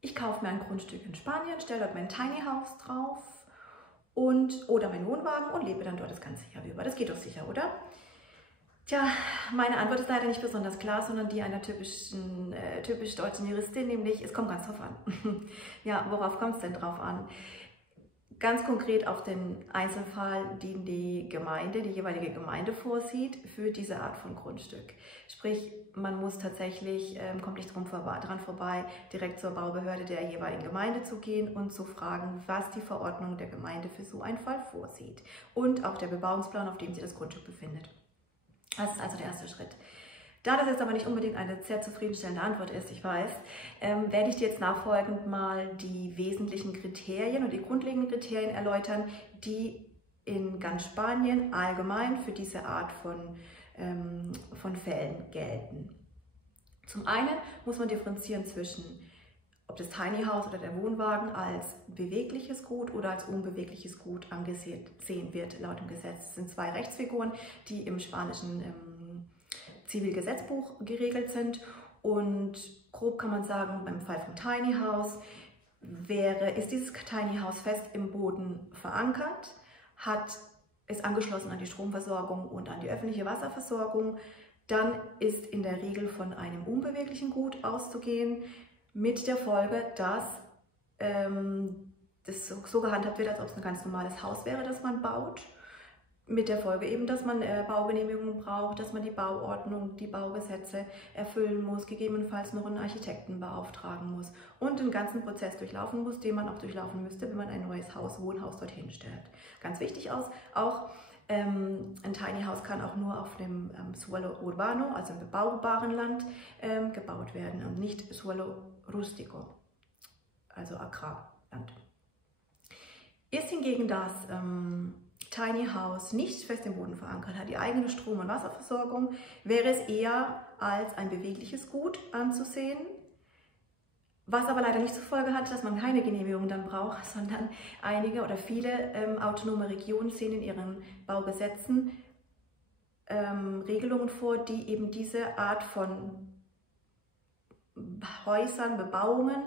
ich kaufe mir ein Grundstück in Spanien, stelle dort mein Tiny House drauf oder meinen Wohnwagen und lebe dann dort das ganze Jahr über. Das geht doch sicher, oder? Tja, meine Antwort ist leider nicht besonders klar, sondern die einer typisch deutschen Juristin, nämlich es kommt ganz drauf an. Ja, worauf kommt es denn drauf an? Ganz konkret auf den Einzelfall, den die jeweilige Gemeinde vorsieht für diese Art von Grundstück. Sprich, man muss tatsächlich, kommt nicht dran vorbei, direkt zur Baubehörde der jeweiligen Gemeinde zu gehen und zu fragen, was die Verordnung der Gemeinde für so einen Fall vorsieht. Und auch der Bebauungsplan, auf dem sich das Grundstück befindet. Das ist also der erste Schritt. Da das jetzt aber nicht unbedingt eine sehr zufriedenstellende Antwort ist, ich weiß, werde ich dir jetzt nachfolgend mal die wesentlichen Kriterien und die grundlegenden Kriterien erläutern, die in ganz Spanien allgemein für diese Art von Fällen gelten. Zum einen muss man differenzieren zwischen, ob das Tiny House oder der Wohnwagen als bewegliches Gut oder als unbewegliches Gut angesehen wird laut dem Gesetz. Es sind zwei Rechtsfiguren, die im spanischen Zivilgesetzbuch geregelt sind, und grob kann man sagen, beim Fall vom Tiny House ist dieses Tiny House fest im Boden verankert, ist angeschlossen an die Stromversorgung und an die öffentliche Wasserversorgung, dann ist in der Regel von einem unbeweglichen Gut auszugehen, mit der Folge, dass das so gehandhabt wird, als ob es ein ganz normales Haus wäre, das man baut. Mit der Folge eben, dass man Baugenehmigungen braucht, dass man die Bauordnung, die Baugesetze erfüllen muss, gegebenenfalls noch einen Architekten beauftragen muss und den ganzen Prozess durchlaufen muss, den man auch durchlaufen müsste, wenn man ein neues Wohnhaus dorthin stellt. Ganz wichtig auch, ein Tiny House kann auch nur auf dem Suelo Urbano, also im bebaubaren Land, gebaut werden und nicht Suelo Rustico, also Agrarland. Ist hingegen das Tiny House nicht fest im Boden verankert hat, die eigene Strom- und Wasserversorgung, wäre es eher als ein bewegliches Gut anzusehen, was aber leider nicht zur Folge hat, dass man keine Genehmigung dann braucht, sondern einige oder viele autonome Regionen sehen in ihren Baugesetzen Regelungen vor, die eben diese Art von Häusern, Bebauungen,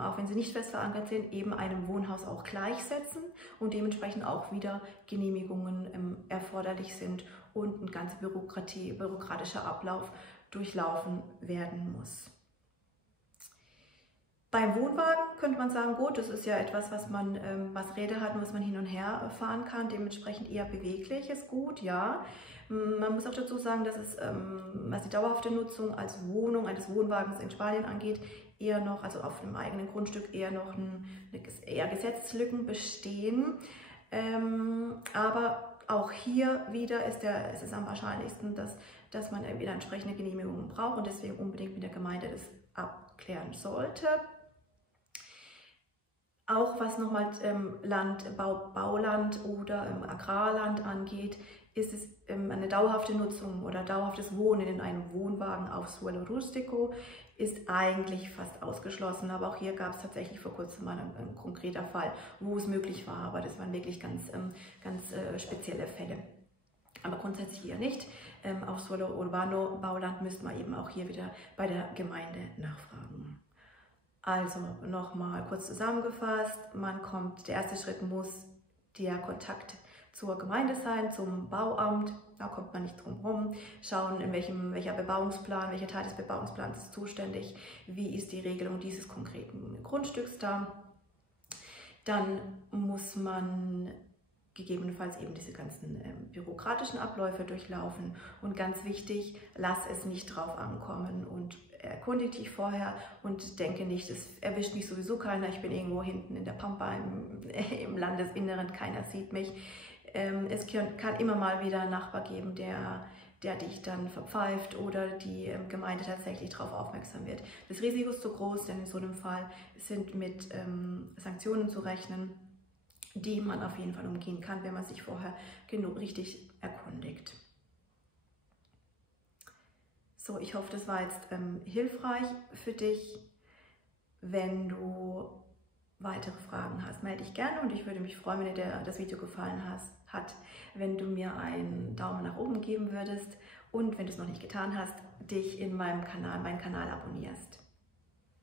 auch wenn sie nicht fest verankert sind, eben einem Wohnhaus auch gleichsetzen und dementsprechend auch wieder Genehmigungen erforderlich sind und ein ganzer bürokratischer Ablauf durchlaufen werden muss. Beim Wohnwagen könnte man sagen, gut, das ist ja etwas, was Räder hat und was man hin und her fahren kann, dementsprechend eher bewegliches Gut, ja. Man muss auch dazu sagen, dass es, was die dauerhafte Nutzung als Wohnung eines Wohnwagens in Spanien angeht, eher noch, also auf dem eigenen Grundstück, eher noch eher Gesetzeslücken bestehen. Aber auch hier wieder ist es am wahrscheinlichsten, dass man wieder entsprechende Genehmigungen braucht und deswegen unbedingt mit der Gemeinde das abklären sollte. Auch was nochmal Bauland oder Agrarland angeht, ist es eine dauerhafte Nutzung oder dauerhaftes Wohnen in einem Wohnwagen auf Suelo Rustico ist eigentlich fast ausgeschlossen. Aber auch hier gab es tatsächlich vor kurzem mal ein konkreter Fall, wo es möglich war, aber das waren wirklich ganz spezielle Fälle. Aber grundsätzlich hier nicht. Auf Suelo Urbano Bauland müsste man eben auch hier wieder bei der Gemeinde nachfragen. Also nochmal kurz zusammengefasst, der erste Schritt muss der Kontakt zur Gemeinde sein, zum Bauamt, da kommt man nicht drum herum, schauen, welcher Bebauungsplan, welcher Teil des Bebauungsplans ist zuständig, wie ist die Regelung dieses konkreten Grundstücks da. Dann muss man gegebenenfalls eben diese ganzen bürokratischen Abläufe durchlaufen und ganz wichtig, lass es nicht drauf ankommen und erkundige dich vorher und denke nicht, es erwischt mich sowieso keiner, ich bin irgendwo hinten in der Pampa im Landesinneren, keiner sieht mich. Es kann immer mal wieder einen Nachbar geben, der dich dann verpfeift oder die Gemeinde tatsächlich darauf aufmerksam wird. Das Risiko ist zu groß, denn in so einem Fall sind mit Sanktionen zu rechnen, die man auf jeden Fall umgehen kann, wenn man sich vorher richtig erkundigt. So, ich hoffe, das war jetzt hilfreich für dich. Wenn du weitere Fragen hast, melde dich gerne und ich würde mich freuen, wenn dir das Video gefallen hat, wenn du mir einen Daumen nach oben geben würdest und wenn du es noch nicht getan hast, dich in meinen Kanal abonnierst.